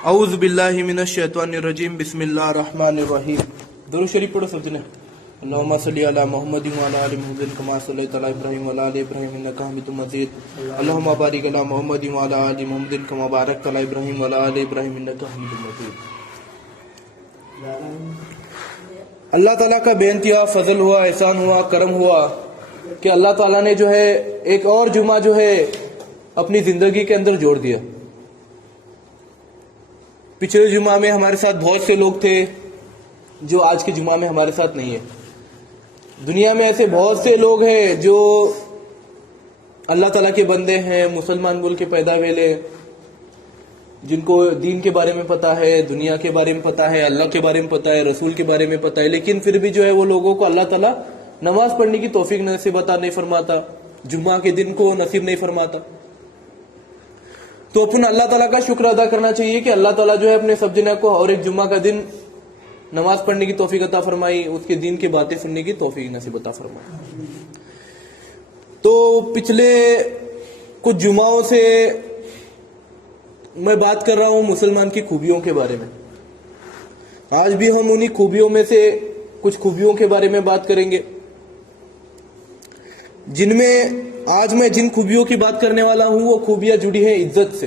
औज़ बिल्लाहि मिनश शैतानिर रजीम बिस्मिल्लाहिर रहमानिर रहीम। दुरूद शरीफ पढ़ो सब जने। अल्लाहुम्मा सल्ली अला मुहम्मदिन व अला आलि मुहम्मदिन कमा सल्लैता अला इब्राहीम व अला आलि इब्राहीम इन्नका हमीदुम मजीद। अल्लाहुम्मा बारिक अला मुहम्मदिन व अला आलि मुहम्मदिन कमा बारकता अला इब्राहीम व अला आलि इब्राहीम इन्नका हमीदुम मजीद। अल्लाह ताला का बेइंतहा फजल हुआ, एहसान हुआ, करम हुआ कि अल्लाह ताला ने जो है एक और जुमा जो है अपनी जिंदगी के अंदर जोड़ दिया। पिछले जुमा में हमारे साथ बहुत से लोग थे जो आज के जुमा में हमारे साथ नहीं है। दुनिया में ऐसे बहुत से लोग हैं जो अल्लाह ताला के बंदे हैं, मुसलमान बोल के पैदा वेले, जिनको दीन के बारे में पता है, दुनिया के बारे में पता है, अल्लाह के बारे में पता है, रसूल के बारे में पता है, लेकिन फिर भी जो है वो लोगों को अल्लाह ताला नमाज पढ़ने की तौफीक नसीब अता नहीं फरमाता, जुम्मा के दिन को नसीब नहीं फरमाता। तो अपन अल्लाह ताला का शुक्र अदा करना चाहिए कि अल्लाह ताला जो है अपने सब जना को और एक जुम्मा का दिन नमाज पढ़ने की तौफीक अता फरमाई, उसके दीन की बातें सुनने की तौफीक नसीब अता फरमाई। तो पिछले कुछ जुमाओं से मैं बात कर रहा हूं मुसलमान की खूबियों के बारे में। आज भी हम उन्हीं खूबियों में से कुछ खूबियों के बारे में बात करेंगे, जिनमें आज मैं जिन खूबियों की बात करने वाला हूं वो खूबियां जुड़ी हैं इज्जत से।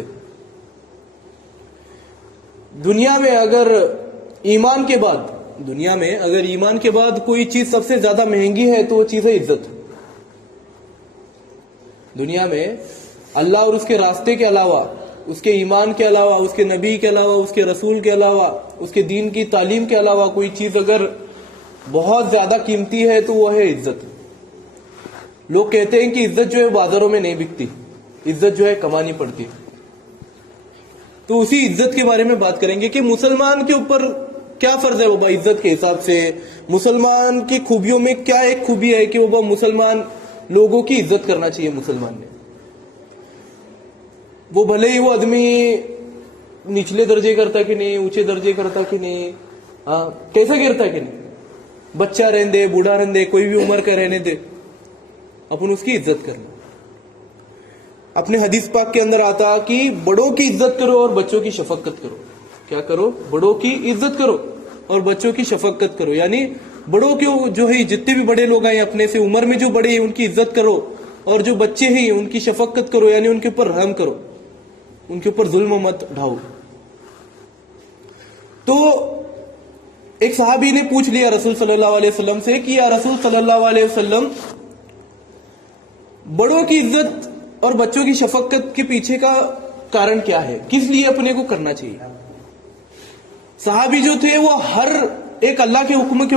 दुनिया में अगर ईमान के बाद कोई चीज सबसे ज्यादा महंगी है तो वो चीज है इज्जत। दुनिया में अल्लाह और उसके रास्ते के अलावा, उसके ईमान के अलावा, उसके नबी के अलावा, उसके रसूल के अलावा, उसके दीन की तालीम के अलावा कोई चीज अगर बहुत ज्यादा कीमती है तो वो है इज्जत। लोग कहते हैं कि इज्जत जो है बाजारों में नहीं बिकती, इज्जत जो है कमानी पड़ती। तो उसी इज्जत के बारे में बात करेंगे कि मुसलमान के ऊपर क्या फर्ज है बाबा इज्जत के हिसाब से। मुसलमान की खूबियों में क्या एक खूबी है कि बाबा मुसलमान लोगों की इज्जत करना चाहिए। मुसलमान ने वो भले ही वो आदमी निचले दर्जे करता कि नहीं, ऊंचे दर्जे करता कि नहीं, कैसे गिरता कि नहीं, बच्चा रहने दे, बूढ़ा रहने दे, कोई भी उम्र का रहने दे, अपन उसकी इज्जत करना। अपने हदीस पाक के अंदर आता कि बड़ों की इज्जत करो और बच्चों की शफकत करो। क्या करो? बड़ों की इज्जत करो और बच्चों की शफकत करो। यानी बड़ों के जो है जितने भी बड़े लोग आए अपने से उम्र में जो बड़े हैं उनकी इज्जत करो, और जो बच्चे हैं उनकी शफकत करो, यानी उनके ऊपर रहम करो, उनके ऊपर जुल्म मत ढाओ। तो एक सहाबी ने पूछ लिया रसूल सल्लल्लाहु अलैहि वसल्लम से कि या रसूल सल्लल्लाहु अलैहि वसल्लम, बड़ों की इज्जत और बच्चों की शफकत के पीछे का कारण क्या है, किस लिए अपने को करना चाहिए। सहाबी जो थे वो हर अल्लाह के हुक्म के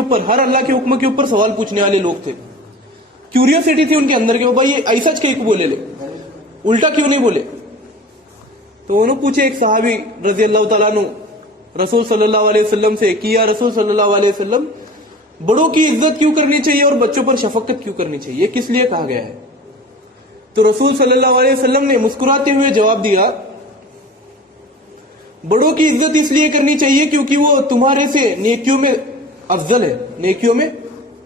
ऊपर सवाल पूछने वाले लोग थे। क्यूरियोसिटी थी उनके अंदर के, भाई ये ऐसा क्यों बोले ले, उल्टा क्यों नहीं बोले। तो उन्होंने पूछे एक सहाबी रजी अल्लाह तआला अन्हु रसूल सल्लल्लाहु अलैहि वसल्लम से कि या रसूल सल्लल्लाहु अलैहि वसल्लम, बड़ों की इज्जत क्यों करनी चाहिए और बच्चों पर शफकत क्यों करनी चाहिए, ये किस लिए कहा गया है। तो रसूल सल्लल्लाहु अलैहि वसल्लम ने मुस्कुराते हुए जवाब दिया, बड़ों की इज्जत इसलिए करनी चाहिए क्योंकि वो तुम्हारे से नेकियों में अफजल है, नेकियों में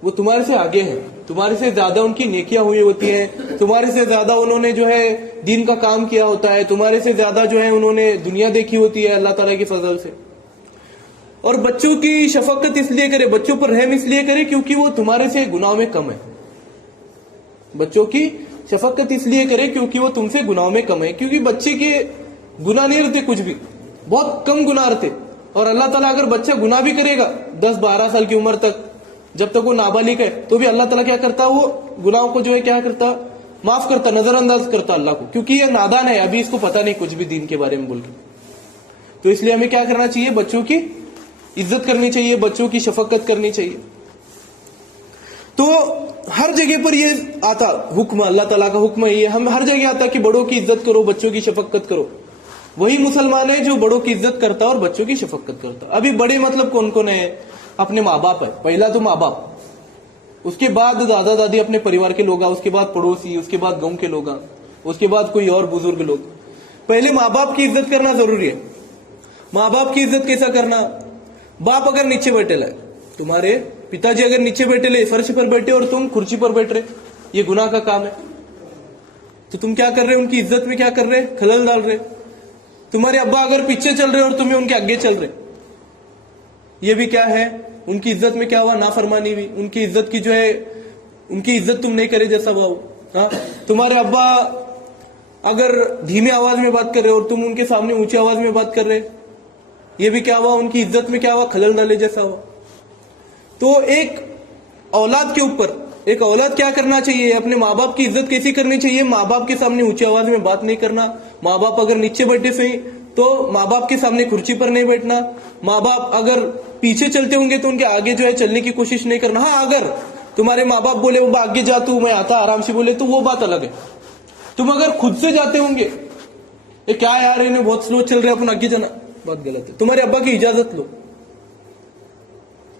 वो तुम्हारे से आगे है, तुम्हारे से ज्यादा उनकी नेकियां हुई होती हैं, तुम्हारे से ज्यादा उन्होंने जो है दीन का काम किया होता है, तुम्हारे से ज्यादा जो है उन्होंने दुनिया देखी होती है अल्लाह ताला के फजल से। और बच्चों की शफकत इसलिए करे, बच्चों पर रहम इसलिए करे क्योंकि वो तुम्हारे से गुनाह में कम है। बच्चों की शफकत इसलिए करे क्योंकि वो तुमसे गुनाह में कम है, क्योंकि बच्चे के गुनाह नहीं रहते, कुछ भी बहुत कम गुनाह रहते। और अल्लाह ताला अगर बच्चा गुनाह भी करेगा 10-12 साल की उम्र तक, जब तक वो नाबालिग है, तो भी अल्लाह ताला क्या करता, वो गुनाहों को जो है क्या करता, माफ करता, नजरअंदाज करता अल्लाह को, क्योंकि ये नादान है, अभी इसको पता नहीं कुछ भी दीन के बारे में बोल के। तो इसलिए हमें क्या करना चाहिए, बच्चों की इज्जत करनी चाहिए, बच्चों की शफकत करनी चाहिए। तो हर जगह पर ये आता हुक्म, अल्लाह ताला का हुक्म है ये, हम हर जगह आता कि बड़ों की इज्जत करो, बच्चों की शफकत करो। वही मुसलमान है जो बड़ों की इज्जत करता और बच्चों की शफकत करता। अभी बड़े मतलब कौन कौन है, अपने माँ बाप है, पहला तो माँ बाप, उसके बाद दादा दादी अपने परिवार के लोग, उसके बाद पड़ोसी, उसके बाद गांव के लोग, उसके बाद कोई और बुजुर्ग लोग। पहले माँ बाप की इज्जत करना जरूरी है। माँ बाप की इज्जत कैसा करना, बाप अगर नीचे बैठे है, तुम्हारे पिताजी अगर नीचे बैठे ले, फर्श पर बैठे और तुम कुर्सी पर बैठ रहे, ये गुनाह का काम है। तो तुम क्या कर रहे हो, उनकी इज्जत में क्या कर रहे, खलल डाल रहे। तुम्हारे अब्बा अगर पीछे चल रहे और तुम्हें उनके आगे चल रहे, ये भी क्या है, उनकी इज्जत में क्या हुआ, नाफरमानी हुई। उनकी इज्जत की जो है, उनकी इज्जत तुम नहीं करे जैसा हुआ। हाँ, तुम्हारे अब्बा अगर धीमी आवाज में बात कर रहे और तुम उनके सामने ऊंची आवाज में बात कर रहे, ये भी क्या हुआ, उनकी इज्जत में क्या हुआ, खलल डाले जैसा हुआ। तो एक औलाद के ऊपर, एक औलाद क्या करना चाहिए, अपने माँ बाप की इज्जत कैसी करनी चाहिए, माँ बाप के सामने ऊंची आवाज में बात नहीं करना। माँ बाप अगर नीचे बैठे सही तो माँ बाप के सामने कुर्सी पर नहीं बैठना। माँ बाप अगर पीछे चलते होंगे तो उनके आगे जो है चलने की कोशिश नहीं करना। हाँ, अगर तुम्हारे माँ बाप बोले वो आगे जा तू, मैं आता आराम से बोले, तो वो बात अलग है। तुम अगर खुद से जाते होंगे, ये क्या यार इन्हें बहुत स्लो चल रहे, अपन आगे जाना, बात गलत है। तुम्हारे अब्बा की इजाजत लो।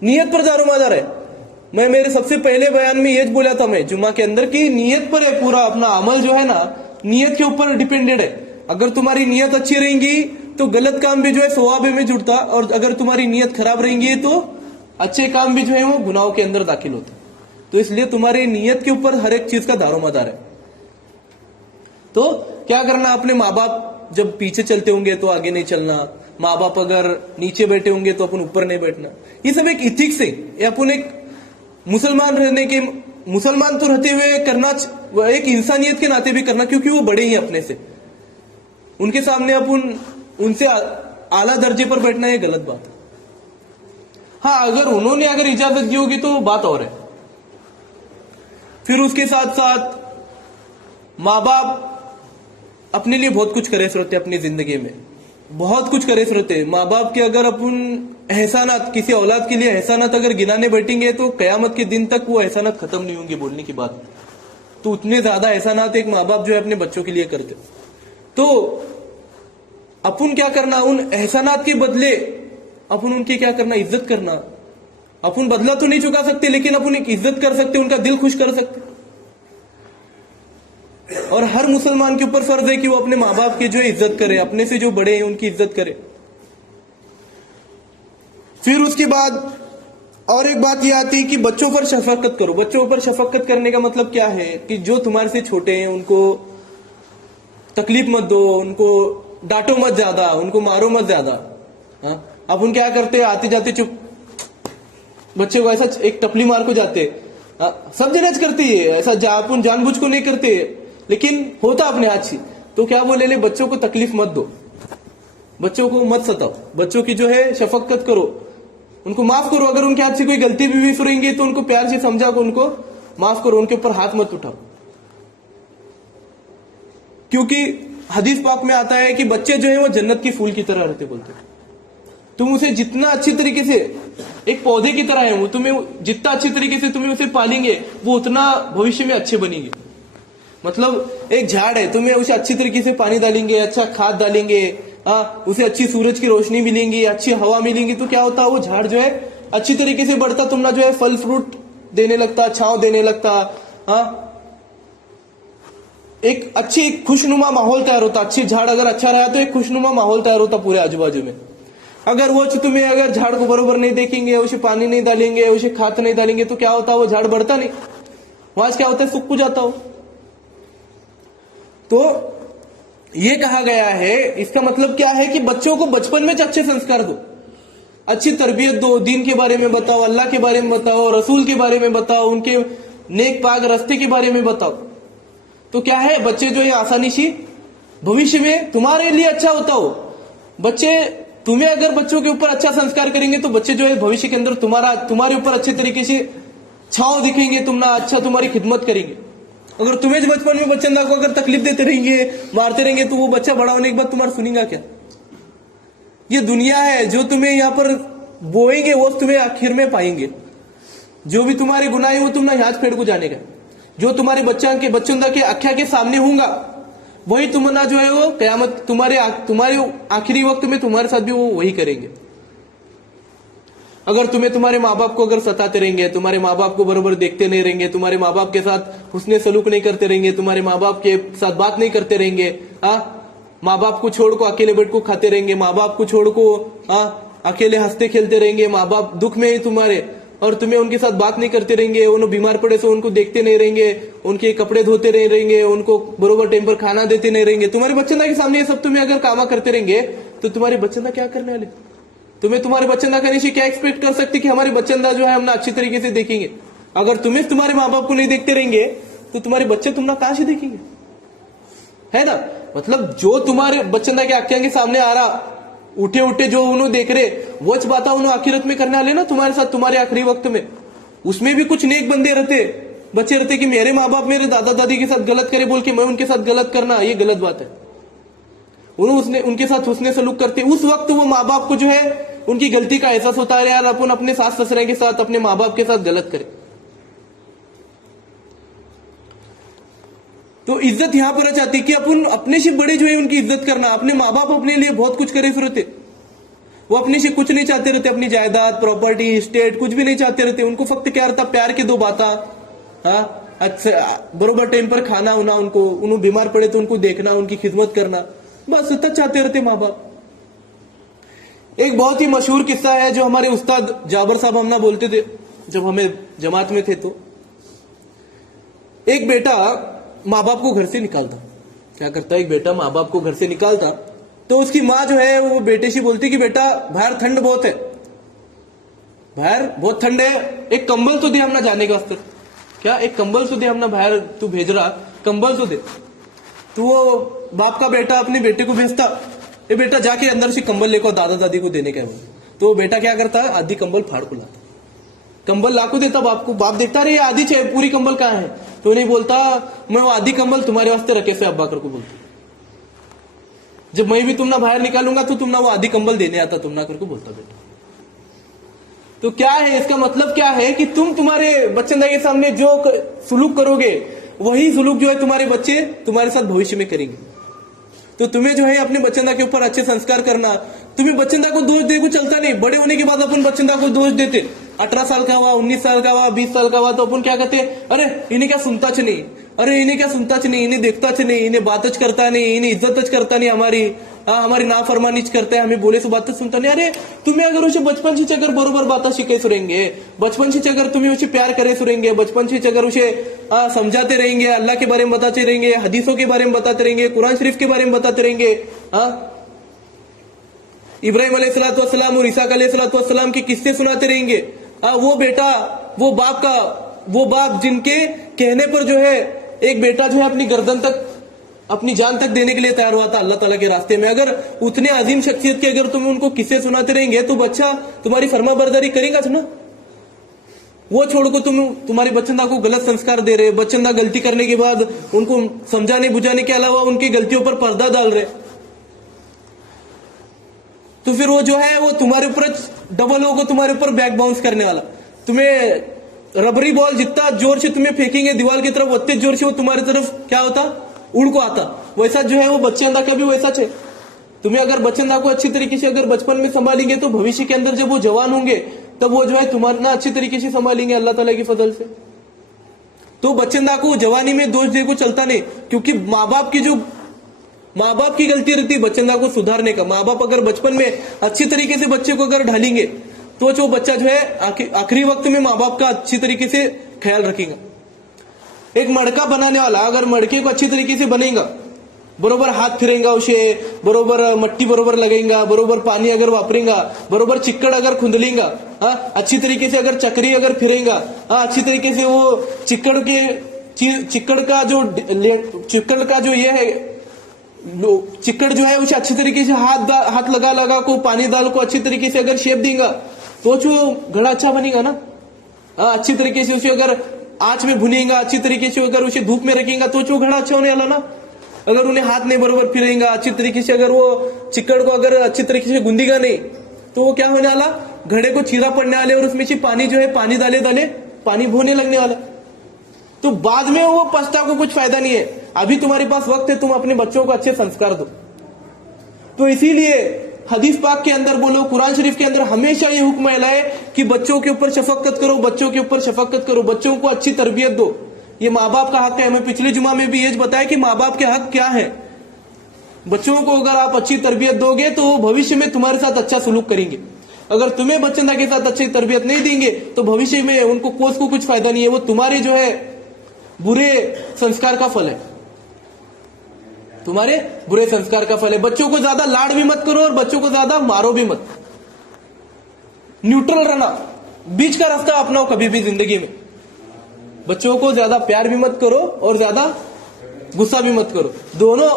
नियत पर दारोमदार है। मैं मेरे सबसे पहले बयान में ये बोला था मैं जुम्मा के अंदर कि नियत पर है, पूरा अपना अमल जो है ना नियत के ऊपर डिपेंडेड है। अगर तुम्हारी नियत अच्छी रहेंगी तो गलत काम भी जो है सवाब में जुड़ता, और अगर तुम्हारी नियत खराब रहेंगी तो अच्छे काम भी जो है वो गुनाहों के अंदर दाखिल होते। तो इसलिए तुम्हारी नियत के ऊपर हर एक चीज का दारोमदार है। तो क्या करना, अपने माँ बाप जब पीछे चलते होंगे तो आगे नहीं चलना, माँ बाप अगर नीचे बैठे होंगे तो अपन ऊपर नहीं बैठना। ये सब एक इथिक्स है, ये अपन एक मुसलमान रहने के, मुसलमान तो रहते हुए करना, एक इंसानियत के नाते भी करना, क्योंकि वो बड़े ही अपने से, उनके सामने अपन उनसे आला दर्जे पर बैठना ये गलत बात है। हाँ, अगर उन्होंने अगर इजाजत दी होगी तो बात और है। फिर उसके साथ साथ माँ बाप अपने लिए बहुत कुछ करे रहते अपनी जिंदगी में, बहुत कुछ करे रहते। माँ बाप के अगर अपन एहसानात, किसी औलाद के लिए एहसानात अगर गिनाने बैठेंगे तो कयामत के दिन तक वो एहसानात खत्म नहीं होंगे बोलने की बात। तो उतने ज्यादा एहसानात एक माँ बाप जो है अपने बच्चों के लिए करते। तो अपन क्या करना, उन एहसानात के बदले अपन उनकी क्या करना, इज्जत करना। अपन बदला तो नहीं चुका सकते, लेकिन अपन एक इज्जत कर सकते, उनका दिल खुश कर सकते। और हर मुसलमान के ऊपर फर्ज है कि वो अपने माँ बाप की जो इज्जत करे, अपने से जो बड़े हैं उनकी इज्जत करे। फिर उसके बाद और एक बात यह आती है कि बच्चों पर शफकत करो। बच्चों पर शफकत करने का मतलब क्या है कि जो तुम्हारे से छोटे हैं उनको तकलीफ मत दो, उनको डांटो मत ज्यादा, उनको मारो मत ज्यादा। अब उन क्या करते, आते जाते चुप बच्चे को ऐसा एक टपली मार को जाते। सब जनेज करती है ऐसा, अपन जानबूझ को नहीं करते, लेकिन होता अपने हाथ से। तो क्या बोले, ले बच्चों को तकलीफ मत दो, बच्चों को मत सताओ, बच्चों की जो है शफकत करो, उनको माफ करो। अगर उनके हाथ से कोई गलती भी सुनेंगे तो उनको प्यार से समझा को उनको माफ करो, उनके ऊपर हाथ मत उठाओ। क्योंकि हदीस पाक में आता है कि बच्चे जो है वो जन्नत की फूल की तरह रहते बोलते। तुम उसे जितना अच्छी तरीके से, एक पौधे की तरह है वो, तुम्हें जितना अच्छी तरीके से तुम्हें उसे पालेंगे वो उतना भविष्य में अच्छे बनेंगे। मतलब एक झाड़ है, तुम्हें उसे अच्छी तरीके से पानी डालेंगे, अच्छा खाद डालेंगे, उसे अच्छी सूरज की रोशनी मिलेंगी, अच्छी हवा मिलेंगी, तो क्या होता है वो झाड़ जो है अच्छी तरीके से बढ़ता, तुमना जो है फल फ्रूट देने लगता, छांव देने लगता। एक अच्छी खुशनुमा माहौल तैयार होता। अच्छी झाड़ अगर अच्छा रहा तो एक खुशनुमा माहौल तैयार होता पूरे आजू बाजू में। अगर वो तुम्हें अगर झाड़ को बरोबर नहीं देखेंगे, उसे पानी नहीं डालेंगे, उसे खाद नहीं डालेंगे, तो क्या होता है वो झाड़ बढ़ता नहीं, वहां क्या होता है सूख जाता हो। तो ये कहा गया है, इसका मतलब क्या है कि बच्चों को बचपन में अच्छे संस्कार दो, अच्छी तरबियत दो, दीन के बारे में बताओ, अल्लाह के बारे में बताओ, रसूल के बारे में बताओ, उनके नेक पाक रास्ते के बारे में बताओ। तो क्या है, बच्चे जो है आसानी से भविष्य में तुम्हारे लिए अच्छा होता हो। बच्चे तुम्हें अगर बच्चों के ऊपर अच्छा संस्कार करेंगे तो बच्चे जो है भविष्य के अंदर तुम्हारे ऊपर अच्छे तरीके से छांव दिखेंगे, तुम ना अच्छा तुम्हारी खिदमत करेंगे। अगर तुम्हें बचपन में बच्चन को अगर तकलीफ देते रहेंगे, मारते रहेंगे, तो वो बच्चा बड़ा होने के बाद तुम्हारा सुनेगा क्या? ये दुनिया है, जो तुम्हें यहाँ पर बोएंगे वो तुम्हें आखिर में पाएंगे। जो भी तुम्हारे गुनाह है वो तुम ना याद फेड़ को जानेगा। जो तुम्हारे बच्चों के अख्या के सामने होगा वही तुम ना जो है वो कयामत तुम्हारे आखिरी वक्त में तुम्हारे साथ भी वो वही करेंगे। अगर तुम्हारे माँ बाप को अगर सताते रहेंगे, तुम्हारे माँ बाप को बराबर देखते नहीं रहेंगे, तुम्हारे माँ बाप के साथ हुस्ने सलूक नहीं करते रहेंगे, तुम्हारे माँ बाप के साथ बात नहीं करते रहेंगे, माँ बाप को छोड़ को अकेले बैठ को खाते रहेंगे, माँ बाप को छोड़ को अकेले हंसते खेलते रहेंगे, माँ बाप दुख में ही तुम्हारे, और तुम्हें उनके साथ बात नहीं करते रहेंगे, उन्हें बीमार पड़े तो उनको देखते नहीं रहेंगे, उनके कपड़े धोते नहीं रहेंगे, उनको बरोबर टाइम पर खाना देते नहीं रहेंगे, तुम्हारे बच्चंदा के सामने ये सब तुम्हें अगर कामा करते रहेंगे तो तुम्हारे बच्चंदा क्या करने वाले? तुम्हें तुम्हारे बच्चंदा करने से क्या एक्सपेक्ट कर सकते कि हमारे बच्चंदा जो है हमने अच्छी तरीके से देखेंगे? अगर तुम्हें तुम्हारे माँ बाप को नहीं देखते रहेंगे तो तुम्हारे बच्चे तुमने कहां से देखेंगे? है ना? मतलब जो तुम्हारे बच्चंदा के आंखें के सामने आ रहा, उठे उठे जो उन्होंने देख रहे, वो बात उन्होंने आखिरत में करने वाले ना तुम्हारे साथ, तुम्हारे आखिरी वक्त में। उसमें भी कुछ नेक बंदे रहते, बच्चे रहते कि मेरे माँ बाप मेरे दादा दादी के साथ गलत करे बोल के मैं उनके साथ गलत करना, ये गलत बात है। उन्होंने उनके साथ हुस्ने सलूक करते, उस वक्त वो माँ बाप को जो है उनकी गलती का एहसास होता है, यार अपन अपने सास ससुरे के साथ अपने माँ बाप के साथ गलत करें। तो इज्जत यहां पर चाहती कि अपन अपने से बड़े जो है उनकी इज्जत करना। अपने माँ बाप अपने लिए बहुत कुछ करे रहते, वो अपने से कुछ नहीं चाहते रहते, अपनी जायदाद प्रॉपर्टी स्टेट कुछ भी नहीं चाहते रहते। उनको फक्त क्या रहता, प्यार के दो बात, हाँ अच्छा बरोबर टाइम पर खाना होना, उनको बीमार पड़े तो उनको देखना, उनकी खिदमत करना, बस इतना चाहते रहते माँ बाप। एक बहुत ही मशहूर किस्सा है जो हमारे उस्ताद जाबर साहब हमना बोलते थे जब हमें जमात में थे। तो एक बेटा माँ बाप को घर से निकालता, क्या करता है एक बेटा माँ बाप को घर से निकालता, तो उसकी माँ जो है वो बेटे से बोलती कि बेटा बाहर ठंड बहुत है, बाहर बहुत ठंड है, एक कंबल तो दे हमना जाने के वास्ते। क्या एक कंबल तो दे हमना, बाहर तू भेज रहा कंबल तो दे। तो वो बाप का बेटा अपने बेटे को भेजता, ये बेटा जाके अंदर से कंबल लेकर दादा दादी को देने का। तो बेटा क्या करता है, आधी कंबल फाड़ को लाता, कंबल लाको देता बाप को। बाप देखता रहे आधी पूरी कंबल कहाँ है, तो नहीं बोलता मैं वो आधी कंबल तुम्हारे वास्ते रखे से अब्बा कर को बोलता, जब मैं भी तुमना बाहर निकालूंगा तो तुमना वो आधी कंबल देने आता तुमना करके बोलता बेटा। तो क्या है इसका मतलब, क्या है कि तुम तुम्हारे बच्चंदा के सामने जो सुलूक करोगे वही सुलूक जो है तुम्हारे बच्चे तुम्हारे साथ भविष्य में करेंगे। तो तुम्हें जो है अपने बच्चंदा के ऊपर अच्छे संस्कार करना। तुम्हें बच्चंदा को दोष दे को चलता नहीं, बड़े होने के बाद अपन बच्चंदा को दोष देते, 18 साल का हुआ 19 साल का हुआ 20 साल का हुआ तो अपन क्या कहते, अरे इन्हें क्या सुनता नहीं, अरे इन्हें क्या सुनता नहीं, इन्हें देखता नहीं, इन्हें बातच करता नहीं, इन्हें इज्जत करता नहीं, हमारी नाफरमानी करता है, हमें बोले से बात सुनता नहीं। अरे तुम्हें अगर उसे बचपन से अगर बरोबर बात शिखे सुरेंगे, बचपन से अगर तुम्हें उसे प्यार करे सुरेंगे, बचपन से अगर उसे समझाते रहेंगे, अल्लाह के बारे में बताते रहेंगे, हदीसों के बारे में बताते रहेंगे, कुरान शरीफ के बारे में बताते रहेंगे, इब्राहिम अलैहिस्सलाम और ईसा अलैहिस्सलाम के किस्से सुनाते रहेंगे, वो बेटा वो बाप जिनके कहने पर जो है एक बेटा जो है अपनी गर्दन तक अपनी जान तक देने के लिए तैयार हुआ था अल्लाह ताला के रास्ते में। अगर उतने अजीम शख्सियत के अगर तुम उनको किस्से सुनाते रहेंगे तो बच्चा तुम्हारी फरमाबरदारी करेगा ना। वो छोड़ को तुम्हारे बच्चंदा को गलत संस्कार दे रहे, बच्चंदा गलती करने के बाद उनको समझाने बुझाने के अलावा उनकी गलतियों पर पर्दा डाल रहे, तो फिर वो जो है वो तुम्हारे ऊपर डबल होगा, तुम्हारे ऊपर बैक बाउंस करने वाला। तुम्हें रबरी बॉल जितना जोर से तुम्हें फेंकेंगे दीवार की तरफ उतने जोर से वो तुम्हारी तरफ क्या होता, उड़ को आता। वैसा जो है वो बच्चेंदा का भी वैसा है। तुम्हें अगर बच्चेंदा को अच्छी तरीके से अगर बचपन में संभालेंगे तो भविष्य के अंदर जब वो जवान होंगे तब वो जो है तुम्हारा ना अच्छी तरीके से संभालेंगे अल्लाह ताला की फजल से। तो बच्चेंदा को जवानी में दोष दे को चलता नहीं, क्योंकि माँ बाप की गलती रहती है बच्चंदा को सुधारने का। माँ बाप अगर बचपन में अच्छी तरीके से बच्चे को अगर ढालेंगे तो जो बच्चा जो है आखिरी वक्त में माँ बाप का अच्छी तरीके से ख्याल रखेगा। एक मड़का बनाने वाला अगर मड़के को अच्छी तरीके से बनेगा, बरोबर हाथ फिरेगा, उसे बरोबर मट्टी बरोबर लगेगा, बरोबर पानी अगर वापरेगा, बरोबर चिक्कड़ अगर खुंदलेगा, अच्छी तरीके से अगर चक्री अगर फिरेगा, अच्छी तरीके से वो चिक्कड़ का जो ये है चिक्कड़ जो है उसे अच्छी तरीके से हाथ लगा को पानी डाल को अच्छी तरीके से अगर शेप देगा तो जो घड़ा अच्छा बनेगा ना। अच्छी तरीके से उसे अगर आंच में भुनेगा, अच्छी तरीके से अगर उसे धूप में रखेगा तो जो घड़ा अच्छा होने वाला ना। अगर उन्हें हाथ नहीं बरोबर फिरेगा अच्छी तरीके से, अगर वो चिक्कड़ को अगर अच्छी तरीके से गुंदेगा नहीं तो वो क्या होने वाला, घड़े को चीरा पड़ने वाले और उसमें से पानी जो है पानी डाले पानी भोने लगने वाला। तो बाद में वो पछता को कुछ फायदा नहीं है। अभी तुम्हारे पास वक्त है, तुम अपने बच्चों को अच्छे संस्कार दो। तो इसीलिए हदीस पाक के अंदर बोलो, कुरान शरीफ के अंदर हमेशा ये हुक्म है कि बच्चों के ऊपर शफकत करो, बच्चों के ऊपर शफकत करो, बच्चों को अच्छी तरबियत दो। ये माँ बाप का हक है। हमें पिछले जुमा में भी ये बताया कि माँ बाप के हक क्या है। बच्चों को अगर आप अच्छी तरबियत दोगे तो वो भविष्य में तुम्हारे साथ अच्छा सलूक करेंगे। अगर तुम्हें बच्चंदा के साथ अच्छी तरबियत नहीं देंगे तो भविष्य में उनको कोर्स को कुछ फायदा नहीं है, वो तुम्हारे जो है बुरे संस्कार का फल है, तुम्हारे बुरे संस्कार का फल है। बच्चों को ज्यादा लाड भी मत करो और बच्चों को ज्यादा मारो भी मत, न्यूट्रल रहना, बीच का रास्ता अपनाओ कभी भी जिंदगी में। बच्चों को ज्यादा प्यार भी मत करो और ज्यादा गुस्सा भी मत करो, दोनों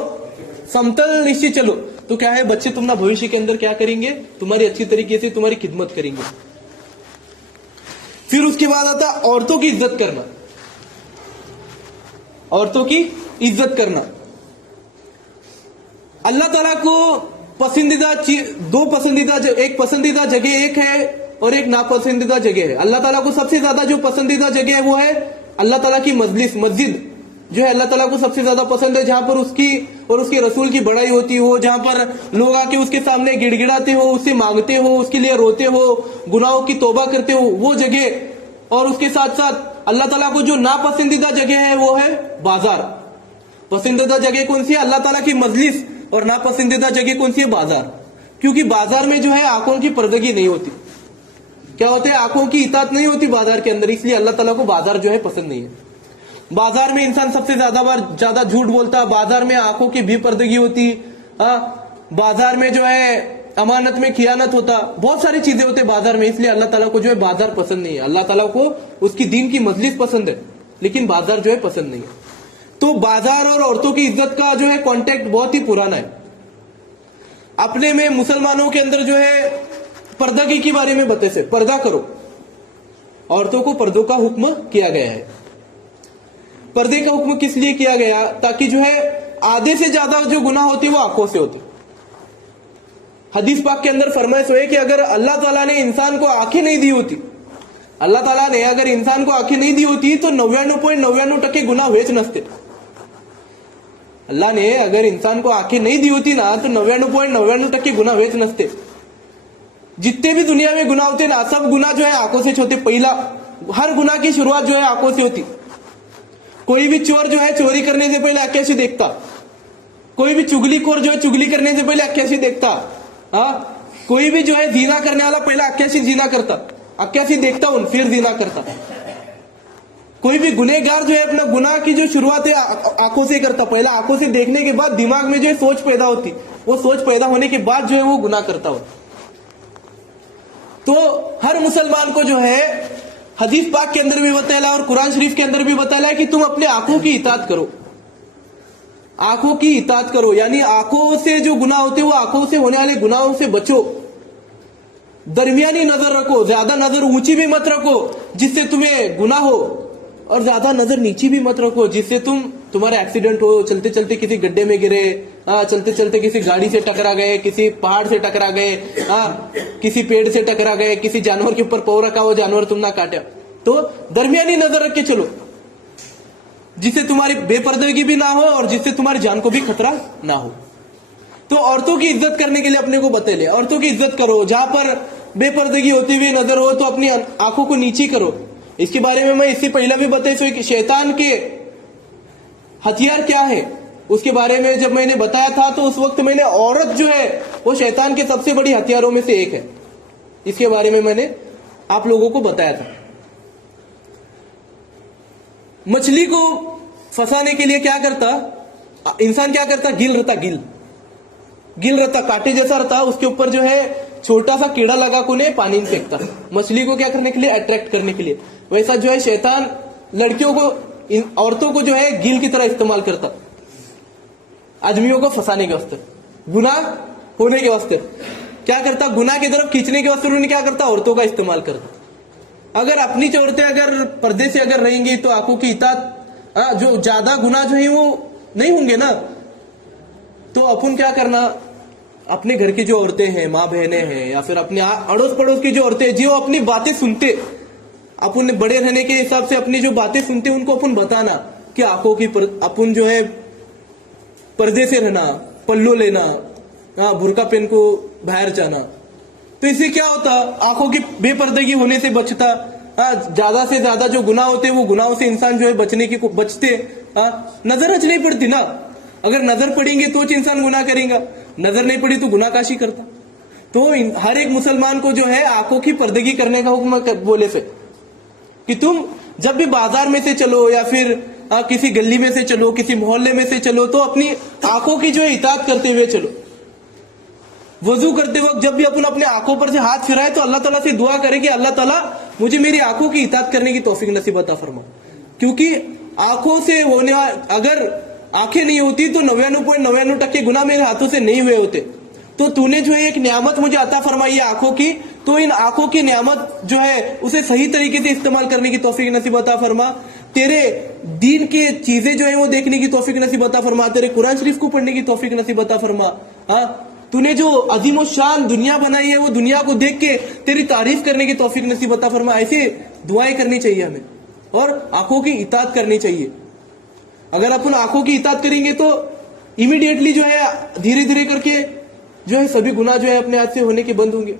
समतल निश्चित चलो। तो क्या है, बच्चे तुम ना भविष्य के अंदर क्या करेंगे, तुम्हारी अच्छी तरीके से तुम्हारी खिदमत करेंगे। फिर उसके बाद आता औरतों की इज्जत करना, औरतों की इज्जत करना। अल्लाह ताला को पसंदीदा दो पसंदीदा, एक पसंदीदा जगह एक है और एक नापसंदीदा जगह है। अल्लाह ताला को सबसे ज्यादा जो पसंदीदा जगह है वो है अल्लाह ताला की मजलिस, मस्जिद जो है अल्लाह ताला को सबसे ज्यादा पसंद है, जहां पर उसकी और उसके रसूल की बड़ाई होती हो, जहां पर लोग आके उसके सामने गिड़गिड़ाते हो, उससे मांगते हो, उसके लिए रोते हो, गुनाहों की तौबा करते हो, वो जगह। और उसके साथ साथ अल्लाह ताला को जो नापसंदीदा जगह है वो है बाजार। पसंदीदा जगह कौन सी है, अल्लाह ताला की मजलिस, और नापसंदीदा जगह कौन सी है, बाजार। क्योंकि बाजार में जो है आंखों की पर्दगी नहीं होती, क्या होता है, आंखों की इताअत नहीं होती बाजार के अंदर, इसलिए अल्लाह ताला को बाजार जो है पसंद नहीं है। बाजार में इंसान सबसे ज्यादा झूठ बोलता, बाजार में आंखों की भी पर्दगी होती, बाजार में जो है अमानत में खियानत होता, बहुत सारी चीजें होती बाजार में, इसलिए अल्लाह ताला को जो है बाजार पसंद नहीं है। अल्लाह ताला को उसकी दीन की मजलिस पसंद है, लेकिन बाजार जो है पसंद नहीं है। तो बाजार और औरतों की इज्जत का जो है कॉन्टेक्ट बहुत ही पुराना है। अपने में मुसलमानों के अंदर जो है पर्दगी के बारे में बताते, पर्दा करो, औरतों को पर्दों का हुक्म किया गया है। पर्दे का हुक्म किस लिए किया गया, ताकि जो है आधे से ज्यादा जो गुनाह होती है वो आंखों से होती। हदीस पाक के अंदर फरमाइश है कि अगर अल्लाह ताला ने इंसान को आंखें नहीं दी होती, अल्लाह ताला ने अगर इंसान को आंखें नहीं दी होती तो 99.99% गुनाह वेच नसते। अल्लाह ने अगर इंसान को आंखें नहीं दी होती ना तो 99.99% गुनाह वेच नसते। जितने भी दुनिया में गुनाह होते ना, सब गुनाह जो है आंखों से होते। पहला हर गुनाह की शुरुआत जो है आंखों से होती। कोई भी चोर जो है चोरी करने से पहले आंखें से देखता, कोई भी चुगलीखोर जो है चुगली करने से पहले आंखें से देखता, कोई भी जो है जीना करने वाला पहले आंखें से जीना करता, आंखें से देखता उन फिर जीना करता। कोई भी गुनहगार जो है अपना गुनाह की जो शुरुआत है आंखों से करता, पहले आंखों से देखने के बाद दिमाग में जो है सोच पैदा होती, वो सोच पैदा होने के बाद जो है वो गुनाह करता हो। तो हर मुसलमान को जो है हदीस पाक के अंदर भी बताया और कुरान शरीफ के अंदर भी बताया कि तुम अपने आंखों की इताअत करो, आंखों की इताअत करो, यानी आंखों से जो गुनाह होते हैं वो आंखों से होने वाले गुनाहों से बचो। दरमियानी नजर रखो, ज्यादा नजर ऊंची भी मत रखो जिससे तुम्हें गुनाह हो, और ज्यादा नजर नीची भी मत रखो जिससे तुम्हारा एक्सीडेंट हो, चलते चलते किसी गड्ढे में गिरे, चलते चलते किसी गाड़ी से टकरा गए, किसी पहाड़ से टकरा गए, किसी पेड़ से टकरा गए, किसी जानवर के ऊपर पाँव रखा हो, जानवर तुम ना काटा। तो दरमियानी नजर रख के चलो जिससे तुम्हारी बेपर्दगी भी ना हो और जिससे तुम्हारी जान को भी खतरा ना हो। तो औरतों की इज्जत करने के लिए अपने को बता ले, औरतों की इज्जत करो। जहां पर बेपर्दगी होती हुई नजर हो तो अपनी आंखों को नीची करो। इसके बारे में मैं इससे पहले भी बताया कि शैतान के हथियार क्या है उसके बारे में जब मैंने बताया था तो उस वक्त मैंने औरत जो है वो शैतान के सबसे बड़ी हथियारों में से एक है, इसके बारे में मैंने आप लोगों को बताया था। मछली को फंसाने के लिए क्या करता इंसान, क्या करता, गिल रहता कांटे जैसा रहता, उसके ऊपर जो है छोटा सा कीड़ा लगा को उन्हें पानी में फेंकता, मछली को क्या करने के लिए, अट्रैक्ट करने के लिए। वैसा जो है शैतान लड़कियों को, औरतों को जो है गिल की तरह इस्तेमाल करता, आदमियों को फंसाने के वास्ते, गुनाह होने के वास्ते क्या करता, गुनाह की तरफ खींचने के वास्ते उन्हें क्या करता, औरतों का इस्तेमाल करता। अगर अपनी औरतें अगर पर्दे से अगर रहेंगी तो आंखों की इताअत, जो ज्यादा गुनाह जो है वो नहीं होंगे ना। तो अपन क्या करना, अपने घर की जो औरतें हैं, माँ बहनें हैं, या फिर अपने अड़ोस पड़ोस की जो औरतें जो अपनी बातें सुनते, अपन बड़े रहने के हिसाब से अपनी जो बातें सुनते उनको अपन बताना कि आंखों की अपन जो है पर्दे से रहना, पल्लो लेना, बुरका पहन को बाहर जाना। तो इससे क्या होता, आंखों की बेपर्दगी होने से बचता। ज्यादा से ज्यादा जो गुनाह होते वो गुनाहों से इंसान जो है बचते। नजर नहीं पड़ती ना, अगर नजर पड़ेंगे तो इंसान गुनाह करेगा, नजर नहीं पड़ी तो गुनाहकाशी करता। तो हर एक मुसलमान को जो है आंखों की पर्दगी करने का हुक्म बोले से कि तुम जब भी बाजार में से चलो या फिर किसी गली में से चलो, किसी मोहल्ले में से चलो, तो अपनी आंखों की जो है इताअत करते हुए चलो। वजू करते वक्त जब भी अपन अपने आंखों पर से हाथ फिराए तो अल्लाह ताला से दुआ करे कि अल्लाह ताला मुझे मेरी आंखों की इताअत करने की तौफीक नसीब अता फरमा। क्योंकि आंखों से होने अगर आंखें नहीं होती तो 99.99% गुनाह मेरे हाथों से नहीं हुए होते। तो तूने जो है एक नियामत मुझे अता फरमाई है आंखों की, तो इन आंखों की नियामत जो है उसे सही तरीके से इस्तेमाल करने की तौफीक नसीब अता फरमा। तेरे दीन की चीजें जो है वो देखने की तौफीक नसीब अता फरमा। तेरे कुरान शरीफ को पढ़ने की तौफीक नसीब अता फरमा। हाँ, तूने जो अजीम शान दुनिया बनाई है वो दुनिया को देख के तेरी तारीफ करने की तौफीक नसीब अता फरमा। ऐसी दुआएं करनी चाहिए हमें और आंखों की इताअत करनी चाहिए। अगर अपन आंखों की इताअत करेंगे तो इमीडिएटली जो है धीरे धीरे करके जो है सभी गुनाह जो है अपने हाथ से होने के बंद होंगे।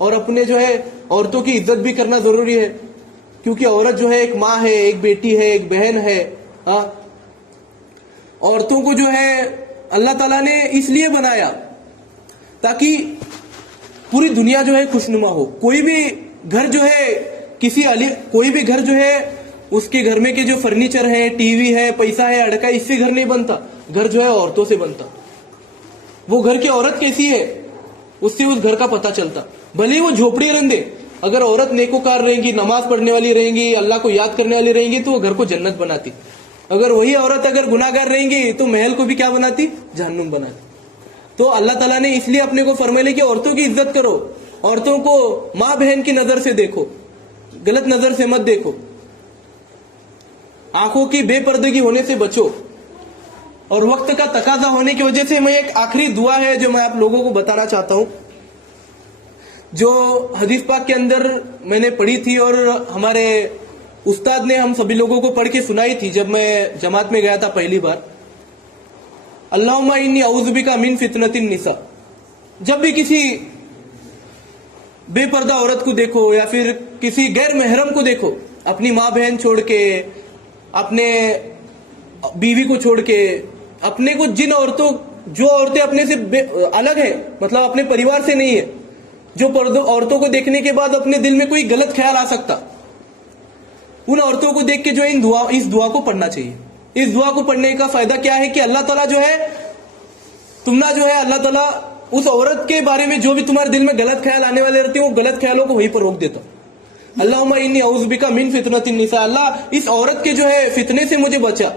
और अपने जो है औरतों की इज्जत भी करना जरूरी है, क्योंकि औरत जो है एक माँ है, एक बेटी है, एक बहन है। औरतों को जो है अल्लाह ताला ने इसलिए बनाया ताकि पूरी दुनिया जो है खुशनुमा हो। कोई भी घर जो है कोई भी घर जो है उसके घर में के जो फर्नीचर है, टीवी है, पैसा है, अड़का, इससे घर नहीं बनता। घर जो है औरतों से बनता। वो घर की औरत कैसी है उससे उस घर का पता चलता। भले ही वो झोपड़ी रहने दे, अगर औरत नेकोकार रहेंगी, नमाज पढ़ने वाली रहेंगी, अल्लाह को याद करने वाली रहेंगी तो वो घर को जन्नत बनाती। अगर वही औरत अगर गुनाहगार रहेंगी तो महल को भी क्या बनाती? जहन्नुम बनाती। तो अल्लाह ताला ने इसलिए अपने को फरमाया कि औरतों की इज्जत करो, औरतों को माँ बहन की नजर से देखो, गलत नजर से मत देखो, आंखों की बेपर्दगी होने से बचो। और वक्त का तकाजा होने की वजह से मैं एक आखिरी दुआ है जो मैं आप लोगों को बताना चाहता हूं, जो हदीस पाक के अंदर मैंने पढ़ी थी और हमारे उस्ताद ने हम सभी लोगों को पढ़ के सुनाई थी जब मैं जमात में गया था पहली बार। अल्लाहुम्मा इन्नी औज़ु बिका मिन फितनतिन निसा। जब भी किसी बेपर्दा औरत को देखो या फिर किसी गैर महरम को देखो, अपनी माँ बहन छोड़ के, अपने बीवी को छोड़ के, अपने को जो औरतें अपने से अलग है, मतलब अपने परिवार से नहीं है, जो औरतों को देखने के बाद अपने दिल में कोई गलत ख्याल आ सकता, उन औरतों को देख के जो है इस दुआ को पढ़ना चाहिए। इस दुआ को पढ़ने का फायदा क्या है कि अल्लाह ताला जो है अल्लाह ताला उस औरत के बारे में जो भी तुम्हारे दिल में गलत ख्याल आने वाले रहते हैं वो गलत ख्यालों को वहीं पर रोक देता। अल्लाहुम्मा इन्नी औज़ु बिका मिन फितनतिन निसा। अल्लाह इस औरत के जो है फितने से मुझे बचा।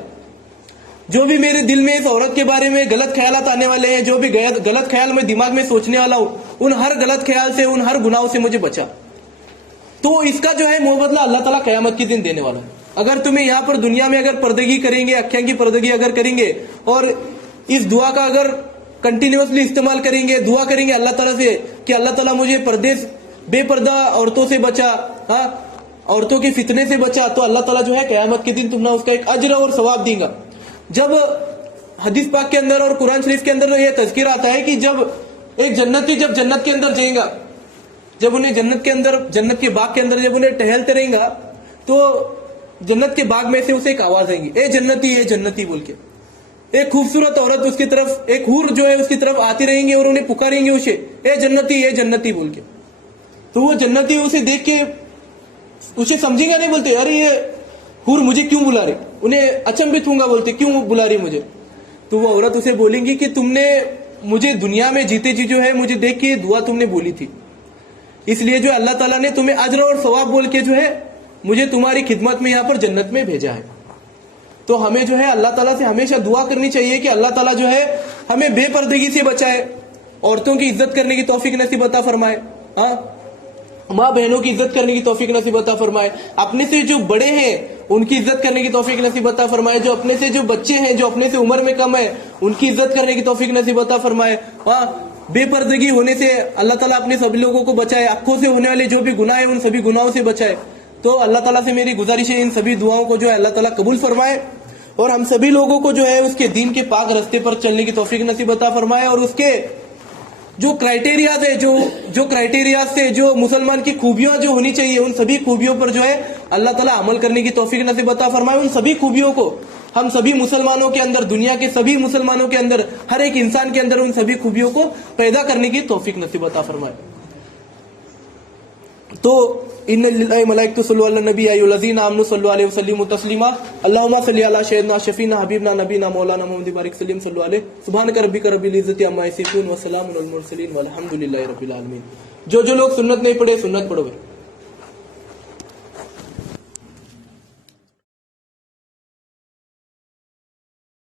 जो भी मेरे दिल में इस औरत के बारे में गलत ख्यालात आने वाले हैं, जो भी गलत ख्याल मैं दिमाग में सोचने वाला हूं, उन हर गलत ख्याल से, उन हर गुनाहों से मुझे बचा। तो इसका जो है मुबदला अल्लाह ताला क़यामत के दिन देने वाला है। अगर तुम्हें यहाँ पर दुनिया में अगर पर्दगी करेंगे, अख्यां की पर्दगी अगर करेंगे और इस दुआ का अगर कंटिन्यूअसली इस्तेमाल करेंगे, दुआ करेंगे अल्लाह ताला से कि अल्लाह ताला मुझे बेपर्दा औरतों से बचा, औरतों के फितने से बचा, तो अल्लाह ताला जो है क़यामत के दिन तुम्हें उसका एक अज्र और सवाब देगा। जब हदीस पाक के अंदर और कुरान शरीफ के अंदर यह तज़किर आता है कि जब एक जन्नती जब जन्नत के अंदर जाएगा, जब उन्हें जन्नत के बाग के अंदर जब उन्हें टहलते रहेगा तो जन्नत के बाग में से उसे एक आवाज आएगी, ए जन्नती बोल के। एक खूबसूरत औरत उसकी तरफ, एक हूर जो है उसकी तरफ आती रहेंगी और उन्हें पुकारेंगे उसे, ए जन्नती बोल के। तो वो जन्नती उसे देख के उसे समझेगा नहीं, बोलते अरे ये हूर मुझे क्यों बुला रही, उन्हें अचंभित होगा, बोलते क्यों बुला रही मुझे। तो वो औरत उसे बोलेंगी कि तुमने मुझे दुनिया में जीते जी जो है मुझे देख के दुआ तुमने बोली थी, इसलिए जो अल्लाह ताला ने तुम्हें अज्र और सवाब बोल के जो है मुझे तुम्हारी खिदमत में यहाँ पर जन्नत में भेजा है। तो हमें जो है अल्लाह ताला से हमेशा दुआ करनी चाहिए कि अल्लाह ताला जो है हमें बेपर्दगी से बचाए, औरतों की इज्जत करने की तौफीक नसीब अता फरमाए, माँ बहनों की इज्जत करने की तौफीक नसीब अता फरमाए, अपने से जो बड़े हैं उनकी इज्जत करने की तौफीक नसीब अता फरमाए, जो अपने से जो बच्चे हैं, जो अपने से उम्र में कम है, उनकी इज्जत करने की तौफीक नसीब अता फरमाए। बेपर्दगी होने से अल्लाह ताला अपने सभी लोगों को बचाए, आंखों से होने वाले जो भी गुनाह है उन सभी गुनाहों से बचाए। तो अल्लाह ताला से मेरी गुजारिश है इन सभी दुआओं को जो है अल्लाह ताला कबूल फरमाए और हम सभी लोगों को जो है उसके दीन के पाक रास्ते पर चलने की तौफीक नसीब अता फरमाए और उसके जो क्राइटेरियाज है, जो क्राइटेरियाज से जो मुसलमान की खूबियां जो होनी चाहिए उन सभी खूबियों पर जो है अल्लाह ताला अमल करने की तौफीक नसीब अता फरमाए। उन सभी खूबियों को हम सभी मुसलमानों के अंदर, दुनिया के सभी मुसलमानों के अंदर, हर एक इंसान के अंदर उन सभी खूबियों को पैदा करने की तौफीक नसीब अता फरमाए। तो इन्ना लिल्लाहि मलाइकतु सल्लु अला नबी अय्युहल्लज़ीना आमनु सल्लु अलैहि वसल्लिमु तस्लीमा अल्लाहुम्मा सल्लि अला सय्यिदना शफीना हबीबना नबीना मौलाना मुहम्मद बारिक सल्लिम सल्लु अलैहि सुब्हानका रब्बिका रब्बिल इज्जति अम्मा यसिफून व सलामुन अलल मुरसलीन वल्हम्दुलिल्लाहि रब्बिल आलमीन। जो लोग सुन्नत नहीं पढ़े सुन्नत पढ़ो।